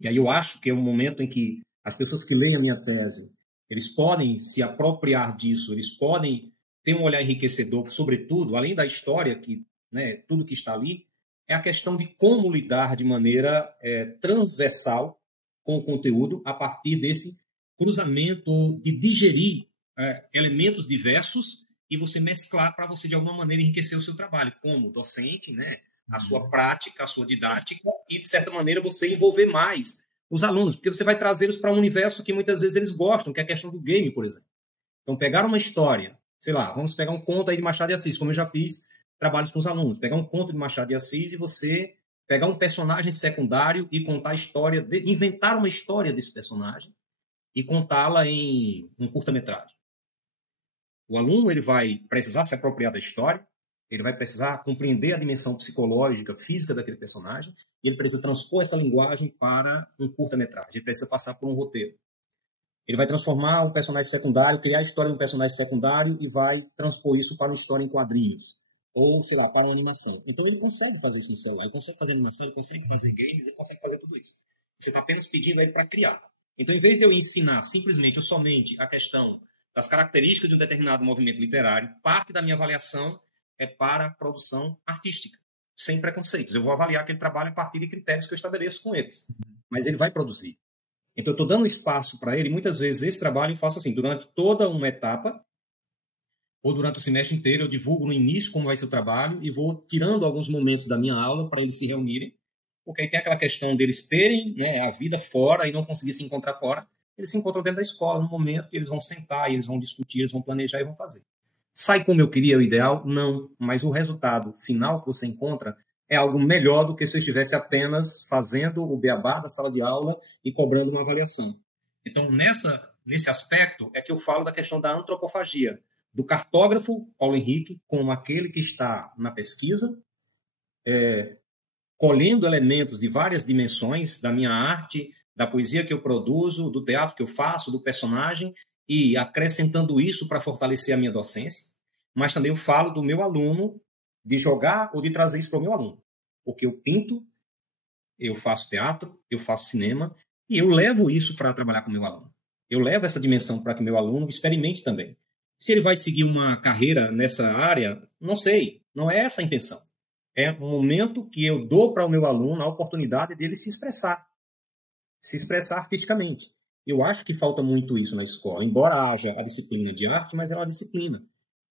E aí eu acho que é um momento em que as pessoas que leem a minha tese, eles podem se apropriar disso, eles podem ter um olhar enriquecedor, sobretudo, além da história, que, né, tudo que está ali, é a questão de como lidar de maneira transversal com o conteúdo a partir desse cruzamento de digerir elementos diversos e você mesclar para você, de alguma maneira, enriquecer o seu trabalho como docente, né? A sua prática, a sua didática e, de certa maneira, você envolver mais os alunos, porque você vai trazê-los para um universo que muitas vezes eles gostam, que é a questão do game, por exemplo. Então, pegar uma história, sei lá, vamos pegar um conto aí de Machado de Assis, como eu já fiz trabalhos com os alunos, pegar um conto de Machado de Assis e você pegar um personagem secundário e contar a história, inventar uma história desse personagem e contá-la em um curta-metragem. O aluno ele vai precisar se apropriar da história, ele vai precisar compreender a dimensão psicológica, física daquele personagem, e ele precisa transpor essa linguagem para um curta-metragem. Ele precisa passar por um roteiro. Ele vai transformar um personagem secundário, criar a história de um personagem secundário e vai transpor isso para uma história em quadrinhos. Ou, sei lá, para uma animação. Então ele consegue fazer isso no celular, ele consegue fazer animação, ele consegue fazer games, ele consegue fazer tudo isso. Você está apenas pedindo a ele para criar. Então, em vez de eu ensinar simplesmente ou somente a questão das características de um determinado movimento literário, parte da minha avaliação é para a produção artística, sem preconceitos. Eu vou avaliar aquele trabalho a partir de critérios que eu estabeleço com eles. Mas ele vai produzir. Então, eu estou dando espaço para ele. Muitas vezes, esse trabalho eu faço assim, durante toda uma etapa, ou durante o semestre inteiro, eu divulgo no início como vai ser o trabalho e vou tirando alguns momentos da minha aula para eles se reunirem, porque aí tem aquela questão deles terem, né, a vida fora e não conseguir se encontrar fora. Eles se encontram dentro da escola, no momento, e eles vão sentar, eles vão discutir, eles vão planejar e vão fazer. Sai como eu queria, o ideal? Não, mas o resultado final que você encontra é algo melhor do que se eu estivesse apenas fazendo o beabá da sala de aula e cobrando uma avaliação. Então, nesse aspecto, é que eu falo da questão da antropofagia, do cartógrafo Paulo Henrique como aquele que está na pesquisa, colhendo elementos de várias dimensões da minha arte, da poesia que eu produzo, do teatro que eu faço, do personagem, e acrescentando isso para fortalecer a minha docência, mas também eu falo do meu aluno, de jogar ou de trazer isso para o meu aluno. Porque eu pinto, eu faço teatro, eu faço cinema, e eu levo isso para trabalhar com o meu aluno. Eu levo essa dimensão para que o meu aluno experimente também. Se ele vai seguir uma carreira nessa área, não sei, não é essa a intenção. É um momento que eu dou para o meu aluno a oportunidade dele se expressar artisticamente. Eu acho que falta muito isso na escola, embora haja a disciplina de arte, mas é uma disciplina.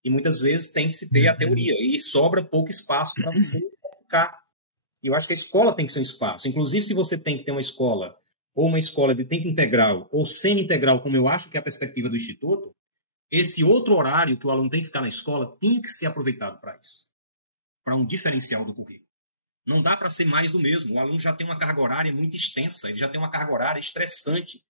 E muitas vezes tem que se ter a teoria, e sobra pouco espaço para você praticar. E eu acho que a escola tem que ser um espaço. Inclusive, se você tem que ter uma escola, ou uma escola de tempo integral, ou semi-integral, como eu acho que é a perspectiva do Instituto, esse outro horário que o aluno tem que ficar na escola tem que ser aproveitado para isso, para um diferencial do currículo. Não dá para ser mais do mesmo. O aluno já tem uma carga horária muito extensa, ele já tem uma carga horária estressante.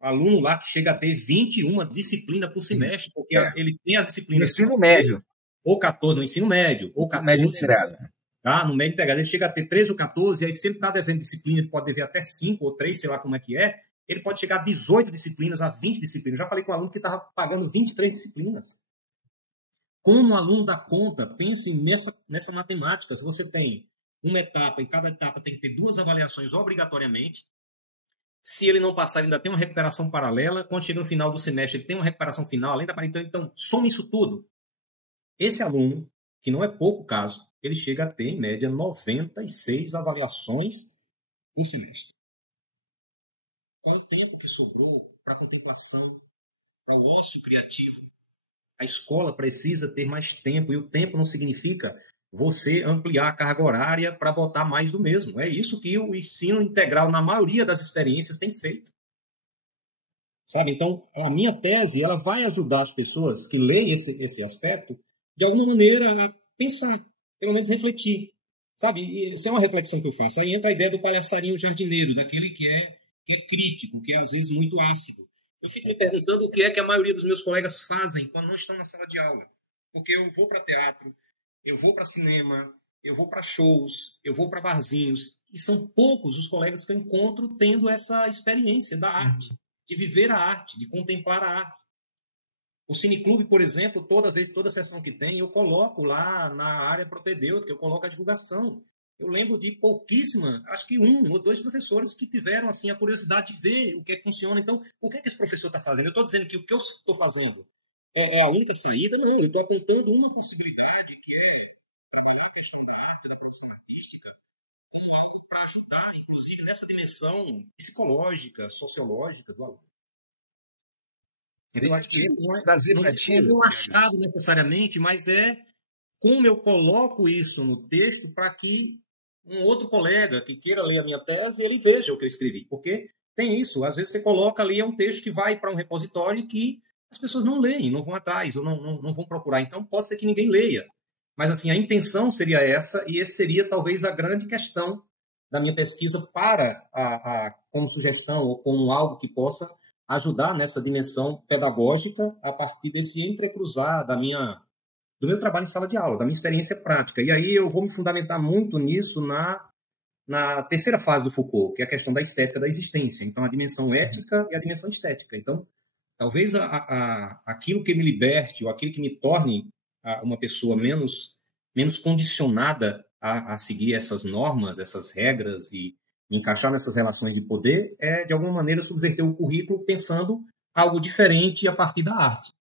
O aluno lá que chega a ter 21 disciplinas por semestre, porque ele tem as disciplinas... No ensino médio. Ou 14, no ensino médio. Ou 14, médio integrado. Tá? No médio integrado. Ele chega a ter 13 ou 14, aí se ele está devendo disciplina, ele pode dever até 5 ou 3, sei lá como é que é. Ele pode chegar a 18 disciplinas, a 20 disciplinas. Eu já falei com um aluno que estava pagando 23 disciplinas. Como o aluno dá conta? Pense nessa matemática. Se você tem uma etapa, e cada etapa tem que ter 2 avaliações obrigatoriamente, se ele não passar, ele ainda tem uma recuperação paralela. Quando chega no final do semestre, ele tem uma recuperação final, além da paralela. Então, soma isso tudo. Esse aluno, que não é pouco caso, ele chega a ter, em média, 96 avaliações por semestre. Qual o tempo que sobrou para a contemplação, para o ócio criativo? A escola precisa ter mais tempo, e o tempo não significa você ampliar a carga horária para botar mais do mesmo. É isso que o ensino integral, na maioria das experiências, tem feito. Sabe? Então, a minha tese ela vai ajudar as pessoas que leem esse aspecto, de alguma maneira, a pensar, pelo menos refletir. Sabe? E isso é uma reflexão que eu faço. Aí entra a ideia do palhaçarinho jardineiro, daquele que é crítico, que é às vezes muito ácido. Eu fico me perguntando o que é que a maioria dos meus colegas fazem quando não estão na sala de aula. Porque eu vou para teatro, eu vou para cinema, eu vou para shows, eu vou para barzinhos, e são poucos os colegas que eu encontro tendo essa experiência da arte, de viver a arte, de contemplar a arte. O Cineclube, por exemplo, toda sessão que tem, eu coloco lá na área propedêutica, eu coloco a divulgação. eu lembro de pouquíssima, acho que 1 ou 2 professores que tiveram assim a curiosidade de ver o que é que funciona. Então, o que é que esse professor está fazendo? Eu estou dizendo que o que eu estou fazendo é a única saída? Não, eu estou apontando uma possibilidade, que é a questão da arte, da produção artística, como algo para ajudar, inclusive, nessa dimensão psicológica, sociológica do aluno. Eu acho que esse trazer para não é um achado necessariamente, mas é como eu coloco isso no texto para que um outro colega que queira ler a minha tese, ele veja o que eu escrevi. Porque tem isso, às vezes você coloca ali, é um texto que vai para um repositório que as pessoas não leem, não vão atrás, ou não vão procurar. Então, pode ser que ninguém leia. Mas, assim, a intenção seria essa, e esse seria, talvez, a grande questão da minha pesquisa como sugestão ou como algo que possa ajudar nessa dimensão pedagógica a partir desse entrecruzar do meu trabalho em sala de aula, da minha experiência prática. E aí eu vou me fundamentar muito nisso na terceira fase do Foucault, que é a questão da estética da existência. Então, a dimensão ética e a dimensão estética. Então, talvez aquilo que me liberte ou aquilo que me torne uma pessoa menos condicionada a seguir essas normas, essas regras e encaixar nessas relações de poder é, de alguma maneira, subverter o currículo pensando algo diferente a partir da arte.